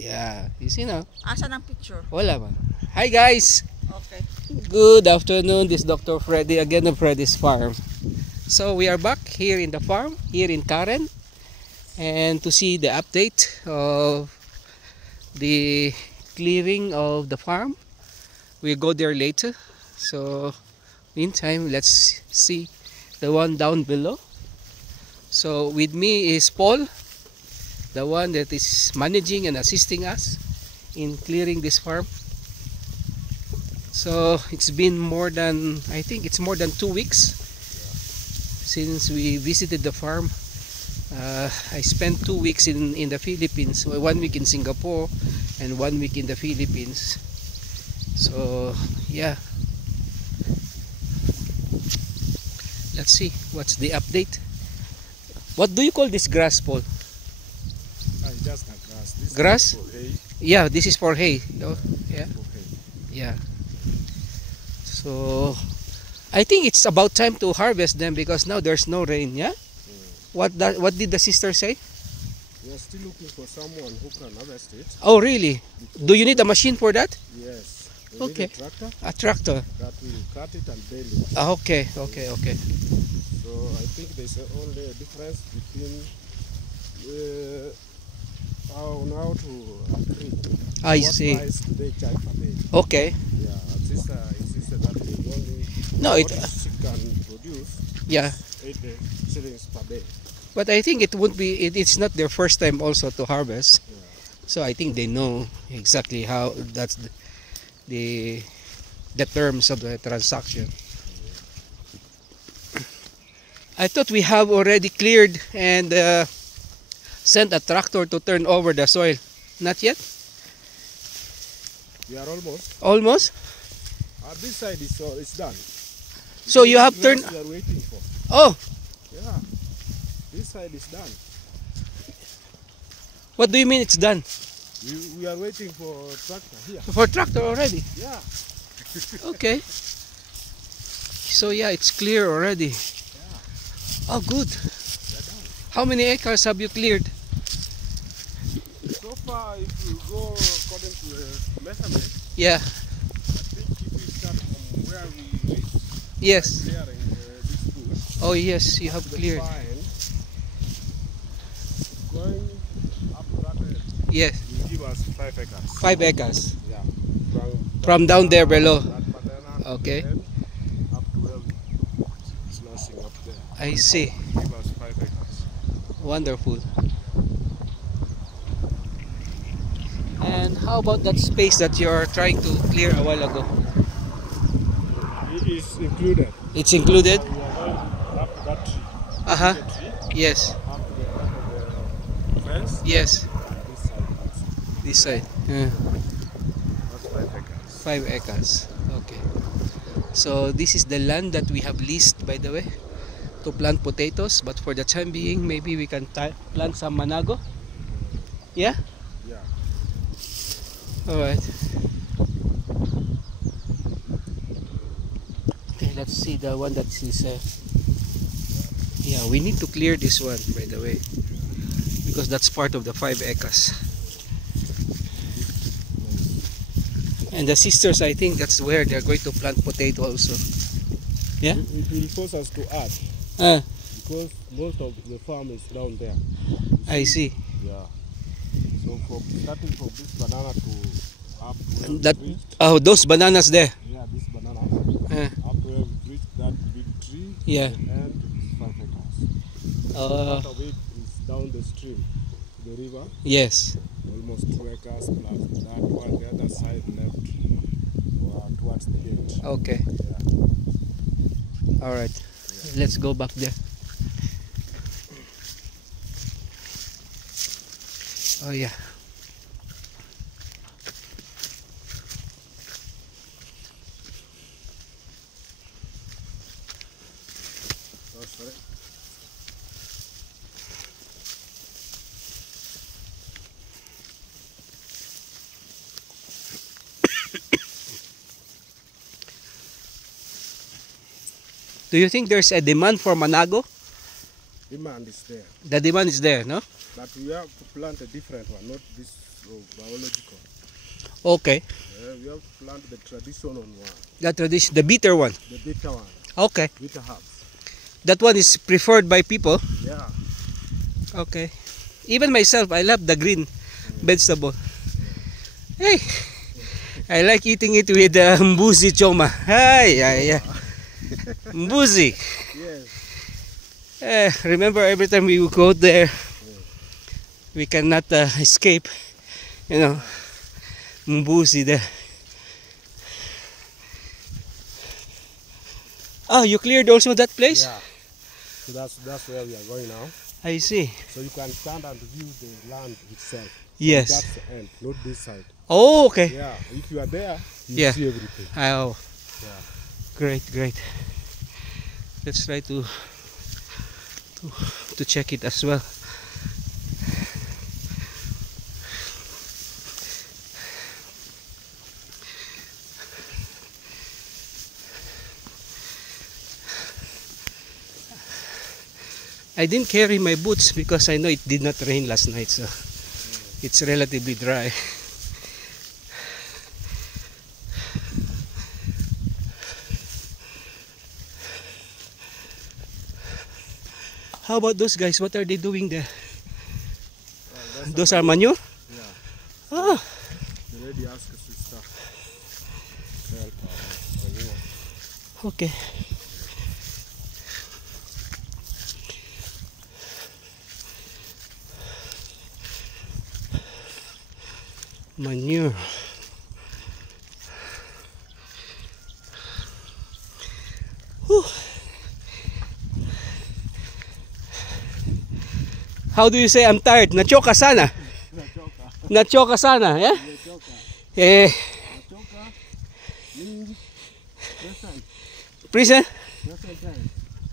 Yeah, you see now. Asan ang picture? Wala man. Hi guys! Okay. Good afternoon. This is Dr. Freddy again of Freddy's Farm. So we are back here in the farm, here in Karen. And to see the update of the clearing of the farm. We'll go there later. So meantime, let's see the one down below. So with me is Paul, the one that is managing and assisting us in clearing this farm. So it's been more than, I think it's more than 2 weeks since we visited the farm. I spent 2 weeks in the Philippines, 1 week in Singapore and 1 week in the Philippines. So yeah, let's see what's the update. What do you call this grass, Paul? Just a grass. This Grass? is for hay. Yeah, this is for hay. Oh, yeah, For hay. yeah. So I think it's about time to harvest them because now there's no rain. Yeah. What did the sister say? We are still looking for someone who can harvest it. Oh really? Do you need a machine for that? Yes. We Okay. need a tractor A tractor. that will cut it and bale it. Ah, okay, okay, okay. So I think there's only a difference between how to agree. I What see. price do they charge per day? Okay. Yeah, it's that the only No, what it. she can produce Yeah. 8 shillings per day. But I think it won't be. It's not their first time also to harvest. Yeah. So I think they know exactly how that's the terms of the transaction. I thought we have already cleared and sent a tractor to turn over the soil. Not yet? We are almost. Almost? This side is done. So you have This turned. we are waiting for. Oh, Yeah. This side is done. what do you mean it's done? We are waiting for tractor here. For tractor already? Yeah. Okay. So yeah, it's clear already. Oh, good. They're done. How many acres have you cleared? So far, if you go according to the measurement, Yeah. I think if we start from where we reached Yes. clearing this bush, Oh yes, you have the cleared. fine, going up that Yes. will give us 5 acres. 5 acres. Yeah. From down there below. That banana Okay. and up to where it's launching up there. I see. Give us 5 acres. Wonderful. And how about that space that you're trying to clear a while ago? It is included. It's included? We are going up to that tree. Uh-huh. The tree, Yes. up to the top of the fence. Yes. And this side also. This side. Yeah. That's 5 acres. 5 acres. Okay. So this is the land that we have leased, by the way, to plant potatoes. But for the time being, maybe we can plant some manago. Yeah? Yeah. Alright. Okay, let's see the one that is. Yeah, we need to clear this one, by the way, because that's part of the 5 acres. And the sisters, I think that's where they're going to plant potato also. Yeah? It will force us to add Ah, because most of the farm is down there. I see. Yeah. So starting from this banana to up to where That we reached, oh, those bananas there. yeah, this banana Ah, up to where we reached that big tree. Yeah. And it's 5 acres. uh, Part of it is down the stream, the river, yes. almost 2 acres plus that one, the other side left towards the gate. Okay. All right. Let's go back there. Oh yeah. Oh, sorry. Do you think there's a demand for manago? Demand is there. The demand is there, no? But we have to plant a different one, not this biological. Okay. We have to plant the traditional one. The tradition, the bitter one. The bitter one. Okay. Bitter herbs. That one is preferred by people. Yeah. Okay. Even myself, I love the green vegetable. Hey, I like eating it with mbuzi choma. Hi, mbuzi. Yes. Remember, every time we would go there, we cannot escape. You know, mbuzi there. Oh, you cleared also that place? Yeah. So that's where we are going now. I see. So you can stand and view the land itself. Yes. That's the end, not this side. Oh, okay. Yeah. If you are there, you Yeah. see everything. Oh, Yeah. great. Let's try to check it as well. I didn't carry my boots because I know it did not rain last night, so it's relatively dry. How about those guys? What are they doing there? Those are manure? Yeah. Ah, The lady asked us to start. Help manure. okay. Manure. Whew. How do you say I'm tired? Nachoka sana. Nachoka sana, yeah? Eh, prison?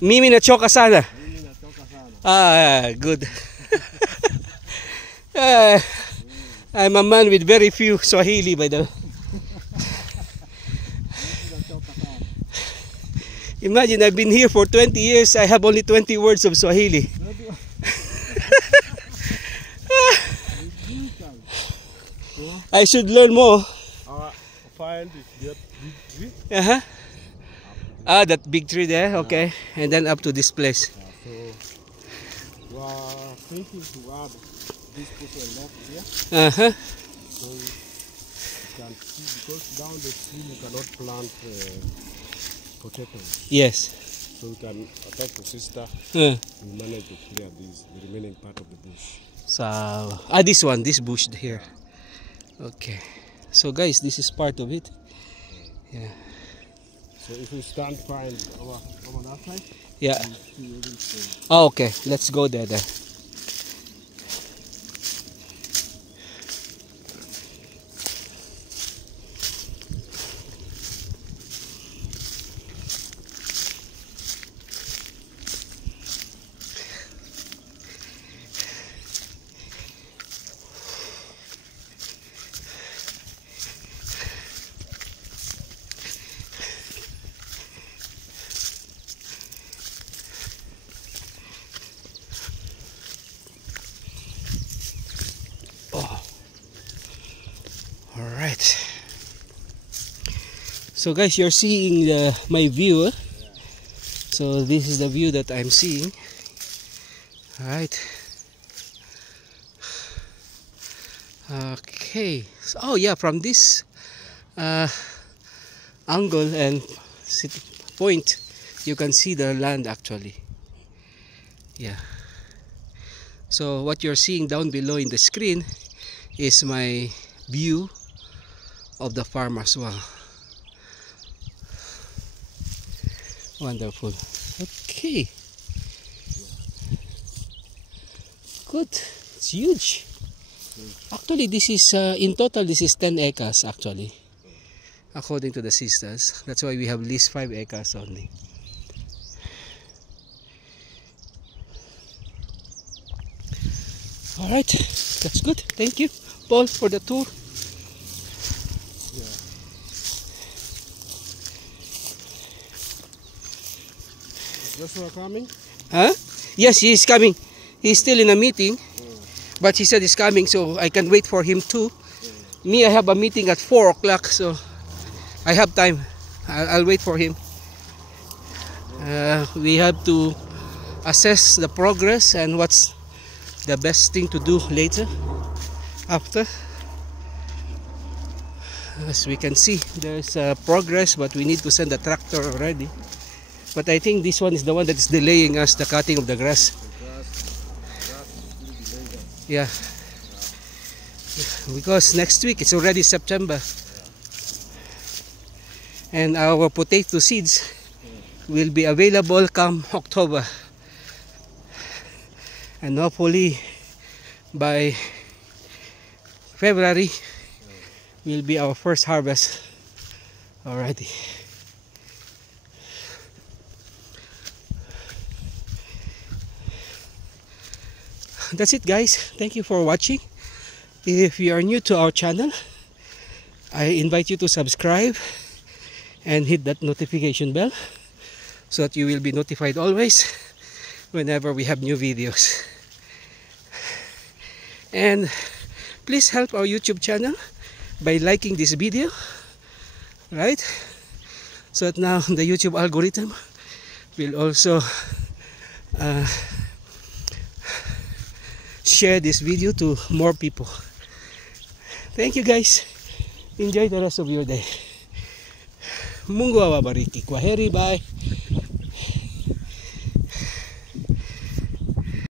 Mimi nachoka sana. Ah, good. I'm a man with very few Swahili, by the way. Imagine, I've been here for 20 years. I have only 20 words of Swahili. I should learn more. Find that big tree. Ah, that big tree there. Okay, and then up to this place. So we are thinking to add this person left here. So you can see, because down the stream you cannot plant potatoes. Yes. So we can attack the sister. Uh. We manage to clear this, the remaining part of the bush. So, this one, this bush here. Okay. So guys, this is part of it. Yeah. So if we stand find over that side, Yeah. we'll see everything. Oh, okay. Let's go there then. Alright. So guys, you're seeing my view. So this is the view that I'm seeing. Alright. Okay. So, oh yeah, from this angle and point, you can see the land actually. Yeah. So what you're seeing down below in the screen is my view of the farm as well. Wonderful. Okay, good. It's huge. Actually, this is in total this is 10 acres actually, according to the sisters. That's why we have at least 5 acres only. All right, that's good. Thank you, Paul, for the tour. Joshua coming? Huh? Yes, he is coming. He's still in a meeting. But he said he's coming, so I can wait for him too. Me, I have a meeting at 4 o'clock, so I have time. I'll wait for him. We have to assess the progress and what's the best thing to do later, after. As we can see, there's progress, but we need to send the tractor already. But I think this one is the one that is delaying us, the cutting of the grass. Yeah. Because next week it's already September. And our potato seeds will be available come October. And hopefully by February will be our first harvest already. That's it, guys. Thank you for watching. If you are new to our channel, I invite you to subscribe and hit that notification bell so that you will be notified always whenever we have new videos. And please help our YouTube channel by liking this video, right? So that now the YouTube algorithm will also share this video to more people. Thank you, guys. Enjoy the rest of your day. Mungu awabariki. Kwaheri, bye.